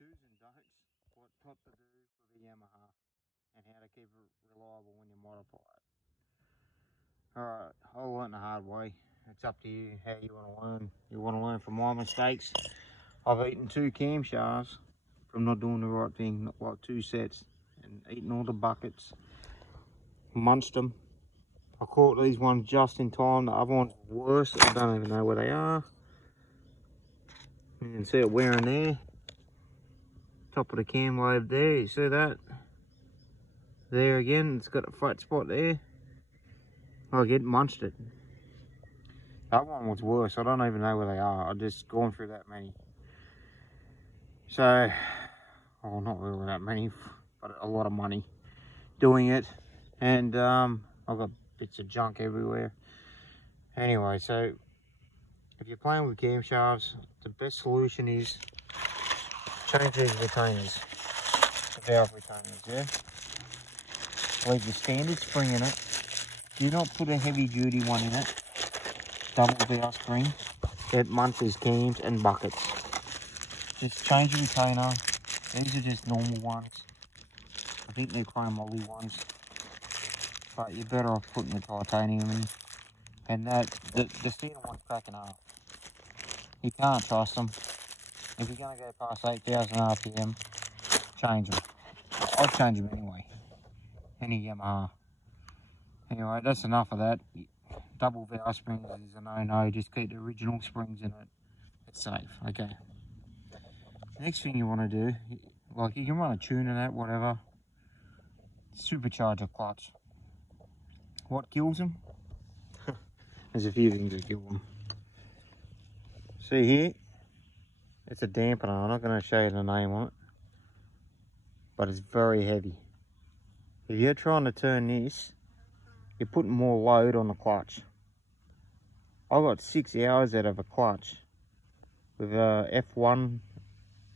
do's and don'ts, what not to do with a Yamaha, and how to keep it reliable when you modify it. Alright, I learned the hard way. It's up to you how you want to learn. You want to learn from my mistakes. I've eaten 2 camshafts from not doing the right thing, not like 2 sets, and eaten all the buckets, munched them. I caught these ones just in time. The other ones worse. I don't even know where they are. You can see it wearing there. Top of the cam lobe there, you see that? There again, it's got a flat spot there. I get munched it. That one was worse. I don't even know where they are. I've just gone through that many. So, well, not really that many, but a lot of money doing it. And I've got bits of junk everywhere. Anyway, so if you're playing with camshafts, the best solution is change these retainers, the valve retainers, yeah? Leave your standard spring in it. Do not put a heavy duty one in it. Double valve spring. It munches cams and buckets. Just change the retainer. These are just normal ones. I think they're chrome molly ones. But you're better off putting the titanium in. And the steel one's cracking up. You can't trust them. If you're going to go past 8,000 RPM, change them. I'd change them anyway. Any Yamaha. Anyway, that's enough of that. Double valve springs is a no-no. Just keep the original springs in it. It's safe. Okay. Next thing you want to do, like you can run a tune in that, whatever. Supercharger clutch. What kills them? There's a few things that kill them. See here? It's a dampener. I'm not going to show you the name on it. But it's very heavy. If you're trying to turn this, you're putting more load on the clutch. I got 6 hours out of a clutch with a F1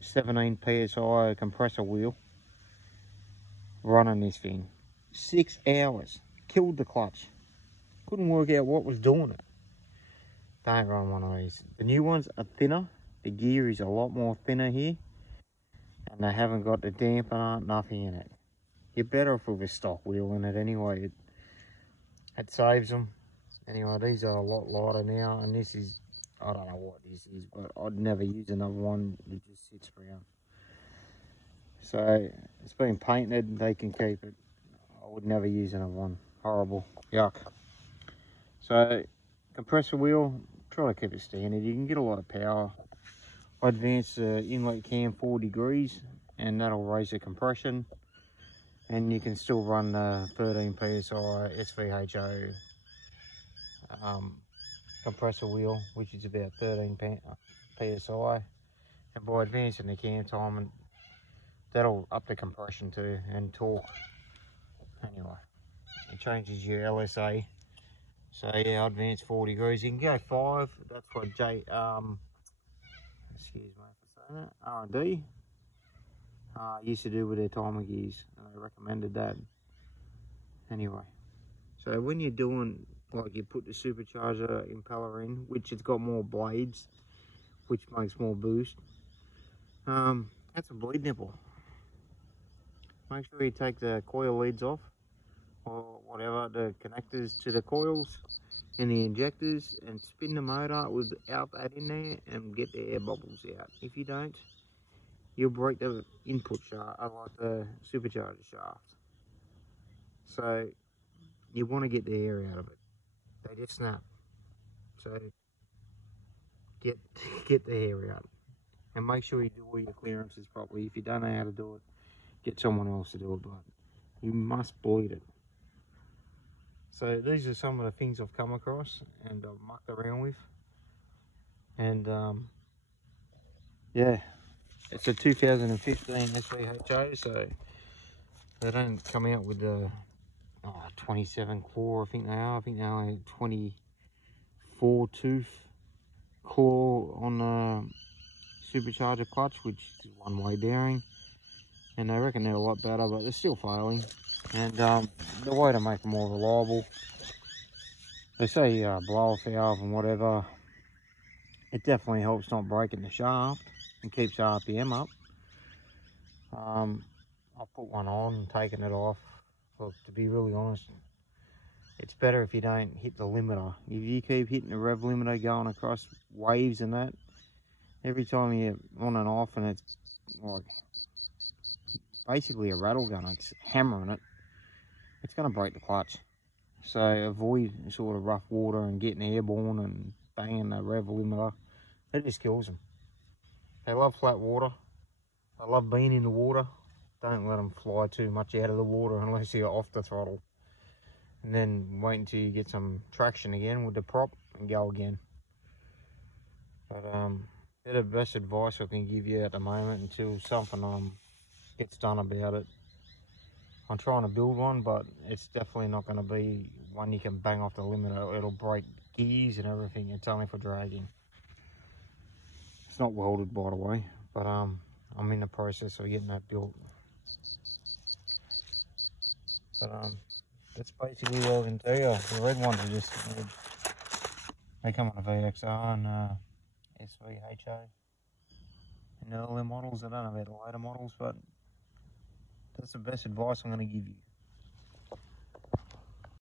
17 PSI compressor wheel running this thing. 6 hours. Killed the clutch. Couldn't work out what was doing it. Don't run one of these. The new ones are thinner. The gear is a lot more thinner here. And they haven't got the dampener, nothing in it. You're better off with a stock wheel in it anyway. It saves them. Anyway, these are a lot lighter now, and this is, I don't know what this is, but I'd never use another one. It just sits around. So, it's been painted, they can keep it. I would never use another one. Horrible. Yuck. So, compressor wheel, try to keep it standard. You can get a lot of power. I advance the inlet cam 4 degrees, and that'll raise the compression. And you can still run the 13 PSI SVHO compressor wheel, which is about 13 PSI. And by advancing the cam time, that'll up the compression too, and torque. Anyway, it changes your LSA. So yeah, I advance 4 degrees. You can go 5. That's what excuse me for saying that, R&D used to do with their timer gears, and they recommended that. Anyway, so when you're doing, like, you put the supercharger impeller in, which it's got more blades, which makes more boost, that's a bleed nipple. Make sure you take the coil leads off, or whatever, the connectors to the coils and the injectors, and spin the motor without that in there and get the air bubbles out. If you don't, you'll break the input shaft, like the supercharger shaft. So you want to get the air out of it. They just snap. So get the air out, and make sure you do all your clearances properly. If you don't know how to do it, get someone else to do it, but you must bleed it. So these are some of the things I've come across and I've mucked around with. And yeah, it's a 2015 SVHO, so they don't come out with the 27 claw, I think they are. I think they're only 24 tooth claw on the supercharger clutch, which is one-way bearing. And they reckon they're a lot better, but they're still failing. And the way to make them more reliable, they say blow off valve and whatever. It definitely helps not breaking the shaft and keeps the RPM up. I put one on and taken it off. Look, to be really honest, it's better if you don't hit the limiter. If you keep hitting the rev limiter going across waves and that, every time you're on and off and it's like basically a rattle gun, it's hammering it, it's going to break the clutch. So avoid sort of rough water and getting airborne and banging the rev limiter. It just kills them. They love flat water. They love being in the water. Don't let them fly too much out of the water unless you're off the throttle. And then wait until you get some traction again with the prop and go again. But bit of best advice I can give you at the moment until something gets done about it. I'm trying to build one, but it's definitely not going to be one you can bang off the limiter. It'll break gears and everything. It's only for dragging. It's not welded, by the way, but I'm in the process of getting that built. But that's basically what I can tell you. The red ones are just good. They come on a VXR and SVHO. And earlier models, I don't know about the later models, but that's the best advice I'm going to give you.